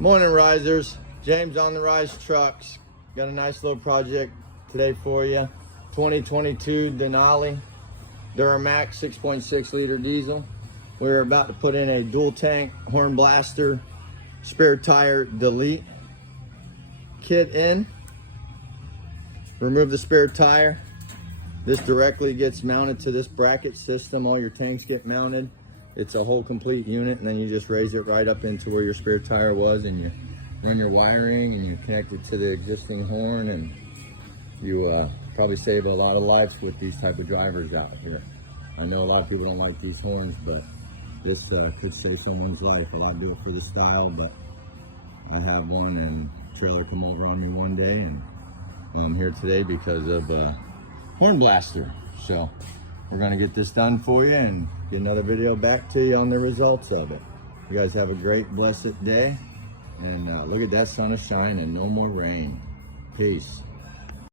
Morning, risers. James on the Rise Trucks. Got a nice little project today for you. 2022 Denali Duramax 6.6 liter diesel. We're about to put in a dual tank Hornblaster spare tire delete kit in. Remove the spare tire. This directly gets mounted to this bracket system. All your tanks get mounted. It's a whole complete unit, and then you just raise it right up into where your spare tire was, and you run your wiring and you connect it to the existing horn, and you probably save a lot of lives with these type of drivers out here. I know a lot of people don't like these horns, but this could save someone's life. A lot do it for the style, but I have one, and trailer come over on me one day, and I'm here today because of Hornblaster. So we're gonna get this done for you and get another video back to you on the results of it. You guys have a great, blessed day, and look at that sun is shining, no more rain. Peace.